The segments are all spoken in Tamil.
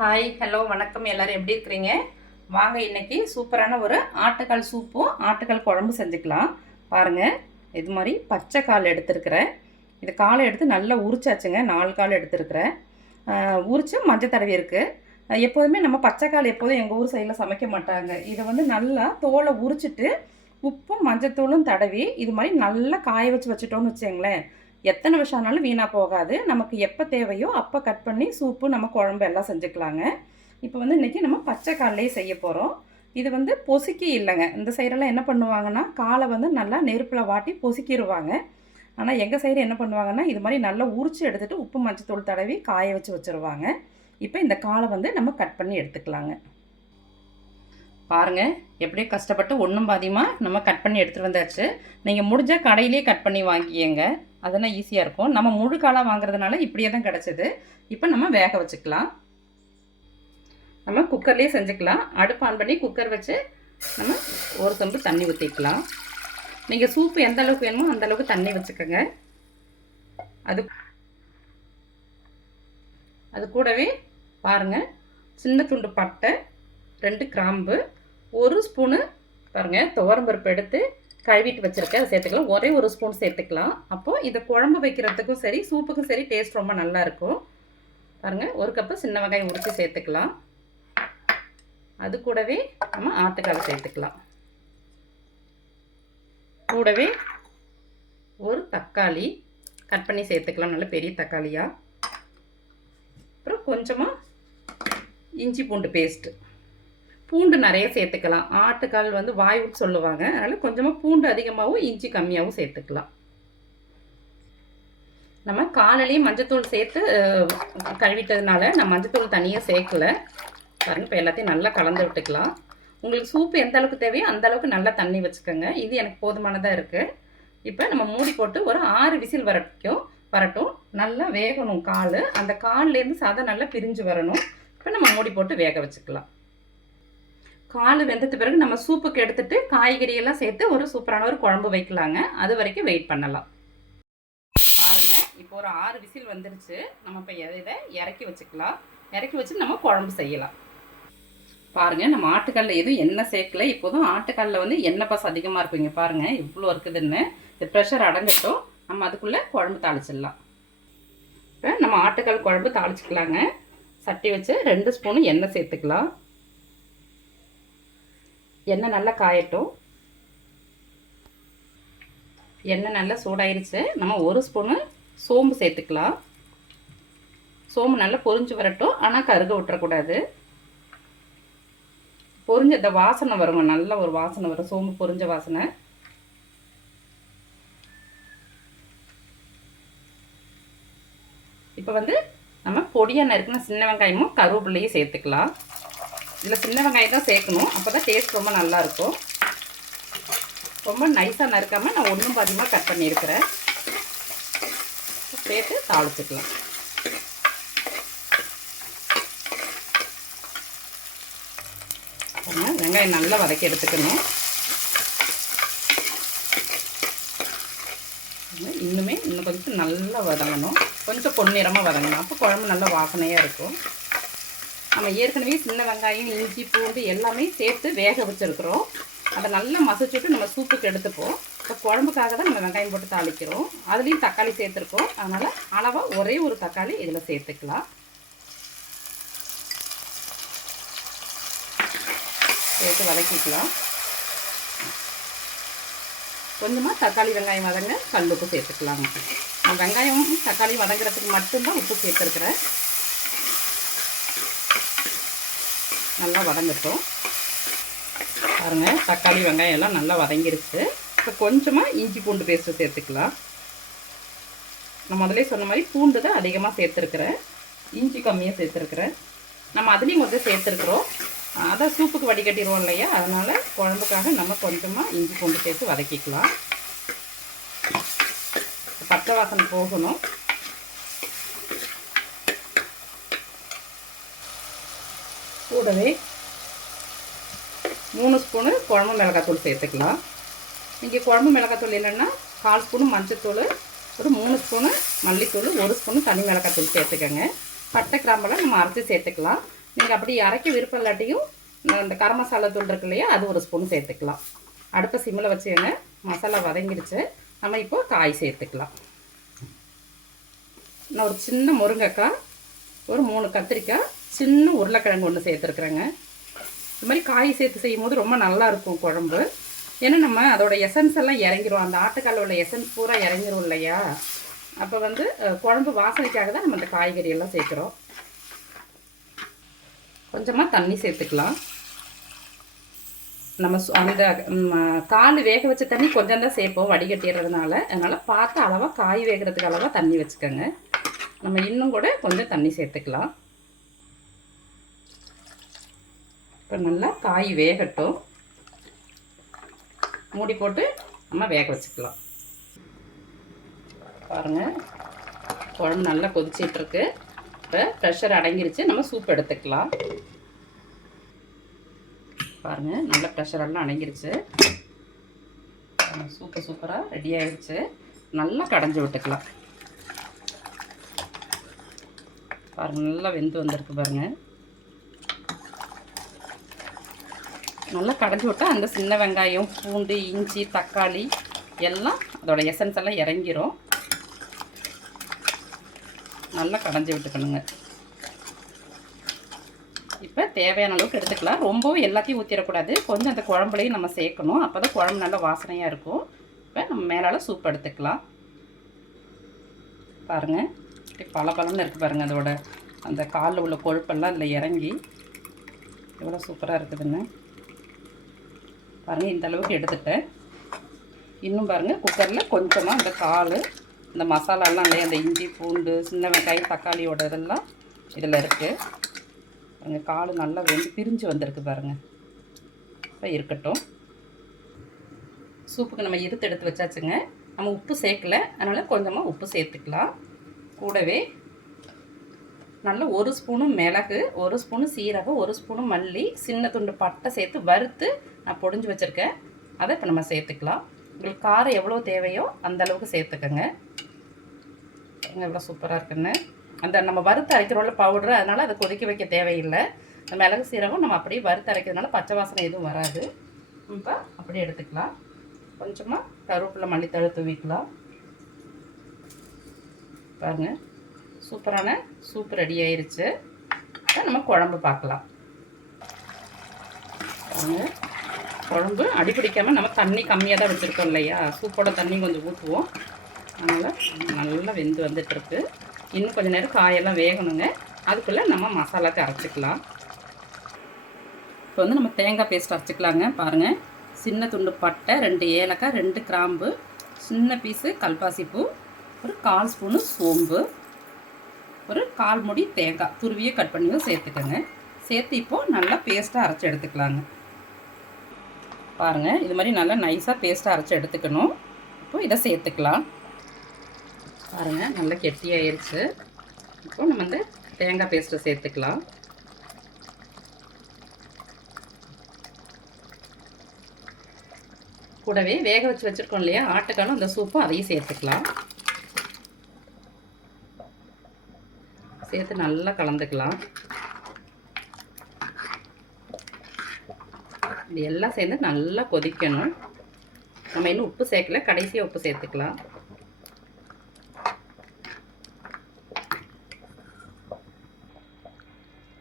ஹாய் ஹலோ வணக்கம். எல்லாரும் எப்படி இருக்கிறீங்க? வாங்க இன்னைக்கு சூப்பரான ஒரு ஆட்டுக்கால் சூப்பும் ஆட்டுக்கால் குழம்பு செஞ்சுக்கலாம். பாருங்கள் இது மாதிரி பச்சை கால் எடுத்துருக்கிறேன். இது காலை எடுத்து நல்லா உரிச்சாச்சுங்க. நாலு கால் எடுத்துருக்கிறேன். உரிச்சு மஞ்சள் தடவி இருக்கு. எப்போதுமே நம்ம பச்சை கால் எப்போதும் எங்கள் ஊர் சைடில் சமைக்க மாட்டாங்க. இதை வந்து நல்லா தோலை உரிச்சிட்டு உப்பும் மஞ்சத்தூளும் தடவி இது மாதிரி நல்லா காய வச்சு வச்சுட்டோன்னு வச்சுங்களேன் எத்தனை வருஷம் ஆனாலும் வீணாக போகாது. நமக்கு எப்போ தேவையோ அப்போ கட் பண்ணி சூப்பு நம்ம குழம்பு எல்லாம் செஞ்சுக்கலாங்க. இப்போ வந்து இன்றைக்கி நம்ம பச்சை கால்லையே செய்ய போகிறோம் இது வந்து பொசுக்கி இல்லைங்க. இந்த சைடெல்லாம் என்ன பண்ணுவாங்கன்னா காலை வந்து நல்லா நெருப்பில் வாட்டி பொசுக்கிடுவாங்க ஆனால் எங்கள் சைடு என்ன பண்ணுவாங்கன்னா இது மாதிரி நல்லா உரிச்சு எடுத்துகிட்டு உப்பு மஞ்சத்தூள் தடவி காய வச்சு வச்சுருவாங்க. இப்போ இந்த காலை வந்து நம்ம கட் பண்ணி எடுத்துக்கலாங்க. பாருங்கள் எப்படியோ கஷ்டப்பட்டு ஒன்றும் பாதியமாக நம்ம கட் பண்ணி எடுத்துகிட்டு வந்தாச்சு. நீங்கள் முடிஞ்சால் கடையிலே கட் பண்ணி வாங்கிக்கங்க. அதெல்லாம் ஈஸியாக இருக்கும். நம்ம முழு காலாக வாங்குறதுனால இப்படியே தான் கிடச்சிது. இப்போ நம்ம வேக வச்சுக்கலாம். நம்ம குக்கர்லேயே செஞ்சுக்கலாம். அடுப்பு ஆன் பண்ணி குக்கர் வச்சு நம்ம ஒரு சொம்பு தண்ணி ஊற்றிக்கலாம் நீங்கள் சூப்பு எந்த அளவுக்கு வேணுமோ அந்த அளவுக்கு தண்ணி வச்சுக்கோங்க. அது அது கூடவே பாருங்கள் சின்ன துண்டு பட்டை ரெண்டு கிராம்பு ஒரு ஸ்பூனு பாருங்கள் துவரம்பருப்பு எடுத்து கழுவிட்டு வச்சுருக்கேன். அதை சேர்த்துக்கலாம். ஒரே ஒரு ஸ்பூன் சேர்த்துக்கலாம். அப்போது இதை குழம்பு வைக்கிறதுக்கும் சரி சூப்புக்கும் சரி டேஸ்ட் ரொம்ப நல்லா இருக்கும். பாருங்கள் ஒரு கப்பு சின்ன வெங்காயம் உரித்து சேர்த்துக்கலாம். அது கூடவே நம்ம ஆட்டுக்கால் சேர்த்துக்கலாம். கூடவே ஒரு தக்காளி கட் பண்ணி சேர்த்துக்கலாம். நல்ல பெரிய தக்காளியாக அப்புறம் கொஞ்சமாக இஞ்சி பூண்டு பேஸ்ட்டு பூண்டு நிறைய சேர்த்துக்கலாம். ஆட்டுக்கால் வந்து வாய் சொல்லுவாங்க. அதனால் கொஞ்சமாக பூண்டு அதிகமாகவும் இஞ்சி கம்மியாகவும் சேர்த்துக்கலாம். நம்ம காலையிலேயே மஞ்சத்தூள் சேர்த்து கழுவிட்டதுனால நான் மஞ்சத்தூள் தனியாக சேர்க்கல. பாருங்க இப்போ எல்லாத்தையும் நல்லா கலந்து விட்டுக்கலாம். உங்களுக்கு சூப்பு எந்த அளவுக்கு தேவையோ அந்த அளவுக்கு நல்லா தண்ணி வச்சுக்கோங்க. இது எனக்கு போதுமானதாக இருக்குது இப்போ நம்ம மூடி போட்டு ஒரு ஆறு விசில் வரட்டும். வரட்டும். நல்லா வேகணும் கால். அந்த கால்லேருந்து சாதம் நல்லா பிரிஞ்சு வரணும். இப்போ நம்ம மூடி போட்டு வேக வச்சுக்கலாம். கால் வெந்தது பிறகு நம்ம சூப்புக்கு எடுத்துட்டு காய்கறியெல்லாம் சேர்த்து ஒரு சூப்பரான ஒரு குழம்பு வைக்கலாங்க. அது வரைக்கும் வெயிட் பண்ணலாம். பாருங்க இப்போ ஒரு ஆறு விசில் வந்துருச்சு. நம்ம இப்போ இதை இறக்கி வச்சுக்கலாம். இறக்கி வச்சு நம்ம குழம்பு செய்யலாம். பாருங்க நம்ம ஆட்டுக்கல்ல எதுவும் எண்ணெய் சேர்க்கல. இப்போதும் ஆட்டுக்கல்ல வந்து எண்ணெய் பசு அதிகமாக இருக்குங்க பாருங்க இவ்வளோ இருக்குதுன்னு. இந்த ப்ரெஷர் அடங்கட்டும். நம்ம அதுக்குள்ளே குழம்பு தாளிச்சிடலாம். இப்போ நம்ம ஆட்டுக்கல் குழம்பு தாளிச்சிக்கலாங்க. சட்டி வச்சு ரெண்டு ஸ்பூனு எண்ணெய் சேர்த்துக்கலாம். எண்ணெய் நல்லா காயட்டும். எண்ணெய் நல்லா சூடாயிருச்சு. நம்ம ஒரு ஸ்பூனு சோம்பு சேர்த்துக்கலாம். சோம்பு நல்லா பொரிஞ்சு வரட்டும். ஆனால் கருக விட்டுறக்கூடாது. பொரிஞ்ச இந்த வாசனை வருங்க. நல்ல ஒரு வாசனை வரும். சோம்பு பொரிஞ்ச வாசனை. இப்போ வந்து நம்ம பொடியாக நறுக்கின சின்ன வெங்காயமும் கருவேப்பிள்ளையும் சேர்த்துக்கலாம். இதில் சின்ன வெங்காயம் தான் சேர்க்கணும். அப்போ தான் டேஸ்ட் ரொம்ப நல்லா இருக்கும் ரொம்ப நைஸாக நறுக்காமல் நான் ஒன்றும் பாதிமாக கட் பண்ணியிருக்கிறேன். சேர்த்து தாளிச்சுக்கலாம். வெங்காயம் நல்லா வதக்கி எடுத்துக்கணும். இன்னுமே இன்னும் கொஞ்சம் நல்லா வதங்கணும். கொஞ்சம் பொன்னிறமாக வதங்கணும். அப்போ குழம்பு நல்லா வாசனையாக இருக்கும். நம்ம ஏற்கனவே சின்ன வெங்காயம் இஞ்சி பூண்டு எல்லாமே சேர்த்து வேக வச்சுருக்குறோம். அதை நல்லா மசிச்சுட்டு நம்ம சூப்புக்கு எடுத்துப்போம். இப்போ குழம்புக்காக தான் நம்ம வெங்காயம் போட்டு தாளிக்கிறோம். அதுலேயும் தக்காளி சேர்த்துருக்கோம். அதனால் அளவாக ஒரே ஒரு தக்காளி இதில் சேர்த்துக்கலாம். சேர்த்து வதக்கிக்கலாம். கொஞ்சமாக தக்காளி வெங்காயம் வதங்க கல் உப்பு சேர்த்துக்கலாம் வெங்காயம் தக்காளி வதங்குறதுக்கு மட்டும்தான் உப்பு சேர்த்துருக்குறேன். நல்லா வதங்கட்டும். பாருங்கள் தக்காளி வெங்காயம் எல்லாம் நல்லா வதங்கிருச்சு. இப்போ கொஞ்சமாக இஞ்சி பூண்டு பேஸ்ட்டு சேர்த்துக்கலாம். நான் முதலே சொன்ன மாதிரி பூண்டு தான் அதிகமாக சேர்த்துருக்குறேன். இஞ்சி கம்மியாக சேர்த்துருக்குறேன். நம்ம அதுலேயும் கொஞ்சம் சேர்த்துருக்குறோம். அதான் சூப்புக்கு வடிகட்டிடுவோம் இல்லையா? அதனால் குழம்புக்காக நம்ம கொஞ்சமாக இஞ்சி பூண்டு சேர்த்து வதக்கிக்கலாம். பச்சை வாசனை போகணும். கூடவே மூணு ஸ்பூனு குழம்பு மிளகாத்தூள் சேர்த்துக்கலாம். நீங்கள் குழம்பு மிளகாத்தூள் இல்லைன்னா கால் ஸ்பூனு மஞ்சத்தூள் ஒரு மூணு ஸ்பூனு மல்லித்தூள் ஒரு ஸ்பூனு தனி மிளகாத்தூள் சேர்த்துக்கோங்க. பட்டை கிராம்பெல்லாம் நம்ம அரைச்சி சேர்த்துக்கலாம். நீங்கள் அப்படி அரைக்க விருப்பம் இல்லாட்டியும் இந்த கரம் மசாலா தூள் இருக்கு இல்லையா அது ஒரு ஸ்பூன் சேர்த்துக்கலாம். அடுப்பை சிம்மில் வச்சுக்கோங்க. மசாலா வதங்கிடுச்சு. நம்ம இப்போ காய் சேர்த்துக்கலாம். நான் ஒரு சின்ன முருங்கைக்காய் ஒரு மூணு கத்திரிக்காய் சின்ன உருளைக்கிழங்கு ஒன்று சேர்த்துருக்குறேங்க. இது மாதிரி காய் சேர்த்து செய்யும் போது ரொம்ப நல்லா இருக்கும் குழம்பு. ஏன்னா நம்ம அதோட எசன்ஸ் எல்லாம் இறங்கிரும். அந்த ஆட்டுக்கால உள்ள எசன்ஸ் பூரா இறங்கிரும் இல்லையா? அப்போ வந்து குழம்பு வாசனைக்காக தான் நம்ம இந்த காய்கறி எல்லாம் சேர்க்குறோம். கொஞ்சமாக தண்ணி சேர்த்துக்கலாம். நம்ம சு- அந்த கால் வேக வச்ச தண்ணி கொஞ்சம் தான் சேர்ப்போம் வடிகட்டிடுறதுனால. அதனால் பார்த்து அளவாக காய் வேகிறதுக்கு அளவாக தண்ணி வச்சுக்கோங்க. நம்ம இன்னும் கூட கொஞ்சம் தண்ணி சேர்த்துக்கலாம். இப்போ நல்லா காய் வேகட்டும். மூடி போட்டு நம்ம வேக வச்சுக்கலாம். பாருங்கள் குழம்பு நல்லா கொதிச்சிட்ருக்கு. இப்போ ப்ரெஷர் அடங்கிருச்சு நம்ம சூப் எடுத்துக்கலாம். பாருங்கள் நல்ல ப்ரெஷர் எல்லாம் அடங்கிருச்சு. சூப்பர் சூப்பராக ரெடி ஆகிடுச்சு நல்லா கடைஞ்சி விட்டுக்கலாம். பாருங்கள் நல்லா வெந்து வந்திருக்கு பாருங்கள் நல்லா கடைஞ்சி விட்டால் அந்த சின்ன வெங்காயம் பூண்டு இஞ்சி தக்காளி எல்லாம் அதோட எசன்ஸ் எல்லாம் இறங்கிரும். நல்லா கடைஞ்சி விட்டுக்கணுங்க. இப்போ தேவையான அளவுக்கு எடுத்துக்கலாம். ரொம்பவும் எல்லாத்தையும் ஊற்றிடக்கூடாது கொஞ்சம் அந்த குழம்புலையும் நம்ம சேர்க்கணும். அப்போ தான் குழம்பு நல்லா வாசனையாக இருக்கும். இப்போ நம்ம மேலால் சூப் எடுத்துக்கலாம். பாருங்கள் பல பலன்னு இருக்குது பாருங்கள் அதோட. அந்த காலில் உள்ள கொழுப்பெல்லாம் அதில் இறங்கி எவ்வளோ சூப்பராக இருக்குதுன்னு. பாருங்கள் இந்த அளவுக்கு எடுத்துட்டேன். இன்னும் பாருங்கள் குக்கரில் கொஞ்சமாக அந்த கால் இந்த மசாலாலாம் இல்லையா அந்த இஞ்சி பூண்டு சின்ன வெங்காயம் தக்காளியோட இதெல்லாம் இதில் இருக்குது பாருங்கள் கால் நல்லா வெந்து பிரிஞ்சு வந்திருக்கு பாருங்கள் இப்போ இருக்கட்டும். சூப்புக்கு நம்ம இருத்து எடுத்து வச்சாச்சுங்க. நம்ம உப்பு சேர்க்கல அதனால் கொஞ்சமாக உப்பு சேர்த்துக்கலாம். கூடவே நல்ல ஒரு ஸ்பூனு மிளகு ஒரு ஸ்பூனு சீரகம் ஒரு ஸ்பூனு மல்லி சின்ன துண்டு பட்டை சேர்த்து வறுத்து நான் பொடிஞ்சு வச்சுருக்கேன். அதை இப்போ நம்ம சேர்த்துக்கலாம். உங்களுக்கு காரம் எவ்வளோ தேவையோ அந்த அளவுக்கு சேர்த்துக்கோங்க. எவ்வளோ சூப்பராக இருக்குன்னு. அந்த நம்ம வறுத்து அரைக்கிறோம்ல பவுடரு அதனால் அதை கொதிக்க வைக்க தேவையில்லை. இந்த மிளகு சீரகம் நம்ம அப்படியே வறுத்து அரைக்கிறதுனால பச்சை வாசனை எதுவும் வராது. இப்போ அப்படியே எடுத்துக்கலாம். கொஞ்சமாக கருவேப்பிலை மல்லித்தழை தூவிக்கலாம். பாருங்கள் சூப்பரான சூப் ரெடி ஆயிடுச்சு இப்போ நம்ம குழம்பு பார்க்கலாம். குழம்பு அடிப்பிடிக்காமல் நம்ம தண்ணி கம்மியாக தான் வச்சுருக்கோம் இல்லையா? சூப்போட தண்ணி கொஞ்சம் ஊற்றுவோம் அதனால் நல்லா வெந்து வந்துட்டுருக்கு. இன்னும் கொஞ்சம் நேரம் காயெல்லாம் வேகணுங்க. அதுக்குள்ளே நம்ம மசாலாக்கு அரைச்சிக்கலாம். இப்போ வந்து நம்ம தேங்காய் பேஸ்ட் அரைச்சிக்கலாங்க. பாருங்கள் சின்ன துண்டு பட்டை ரெண்டு ஏலக்காய் ரெண்டு கிராம்பு சின்ன பீஸு கல்பாசி பூ ஒரு கால் ஸ்பூனு சோம்பு. ஒரு கால் முடி தேங்காய் துருவியை கட் பண்ணியும் சேர்த்துக்கோங்க. சேர்த்து இப்போது நல்லா பேஸ்ட்டாக அரைச்சி எடுத்துக்கலாங்க. பாருங்கள் இது மாதிரி நல்லா நைஸாக பேஸ்ட்டாக அரைச்சி எடுத்துக்கணும். இப்போது இதை சேர்த்துக்கலாம். பாருங்கள் நல்லா கெட்டியாயிருச்சு. இப்போ நம்ம வந்து தேங்காய் பேஸ்ட்டை சேர்த்துக்கலாம். கூடவே வேக வச்சு வச்சுருக்கோம் இல்லையா? ஆட்டுக்காலும் அந்த சூப்பும் அதையும் சேர்த்துக்கலாம். சேர்த்து நல்லா கலந்துக்கலாம். இது எல்லாம் சேர்ந்து நல்லா கொதிக்கணும். நம்ம இன்னும் உப்பு சேர்க்கல கடைசியாக உப்பு சேர்த்துக்கலாம்.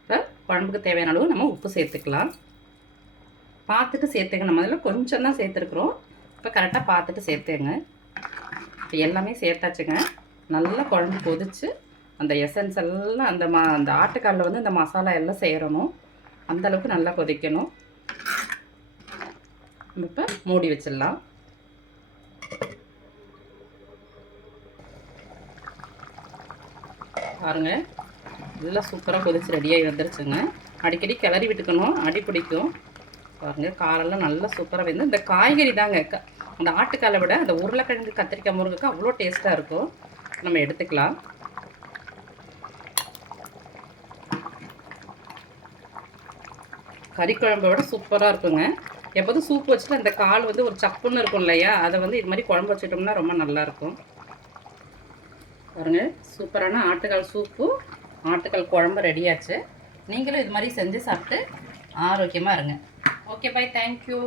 இப்போ குழம்புக்கு தேவையான அளவு நம்ம உப்பு சேர்த்துக்கலாம். பார்த்துட்டு சேர்த்துங்க நம்ம அதில் கொஞ்சம் தான் சேர்த்துருக்குறோம். இப்போ கரெக்டாக பார்த்துட்டு சேர்த்துங்க. இப்போ எல்லாமே சேர்த்தாச்சுங்க. நல்லா குழம்பு கொதிச்சு அந்த எசன்ஸ் எல்லாம் அந்த மா அந்த ஆட்டுக்காலில் வந்து இந்த மசாலா எல்லாம் சேரணும் அந்தளவுக்கு நல்லா கொதிக்கணும். இப்போ மூடி வச்சிடலாம். பாருங்க இதெல்லாம் சூப்பராக கொதிச்சு ரெடியாகி வந்துருச்சுங்க. அடிக்கடி கிளறி விட்டுக்கணும் அடி பிடிக்கும். பாருங்க காலெல்லாம் நல்லா சூப்பராக வந்து இந்த காய்கறி தாங்க. க அந்த ஆட்டுக்காலை விட அந்த உருளைக்கிழங்கு கத்திரிக்காய் முருங்கைக்கு அவ்வளோ டேஸ்ட்டாக இருக்கும். நம்ம எடுத்துக்கலாம். கறி குழம்பை விட சூப்பராக இருக்குங்க. எப்போதும் சூப் வச்சுட்டு அந்த கால் வந்து ஒரு சப்புன்னு இருக்கும் இல்லையா? அதை வந்து இது மாதிரி குழம்பு வச்சுட்டோம்னா ரொம்ப நல்லாயிருக்கும் பாருங்கள் சூப்பரான ஆட்டுக்கால் சூப்பு ஆட்டுக்கால் குழம்பு ரெடியாச்சு நீங்களும் இது மாதிரி செஞ்சு சாப்பிட்டு ஆரோக்கியமாக இருங்க. Okay bye thank you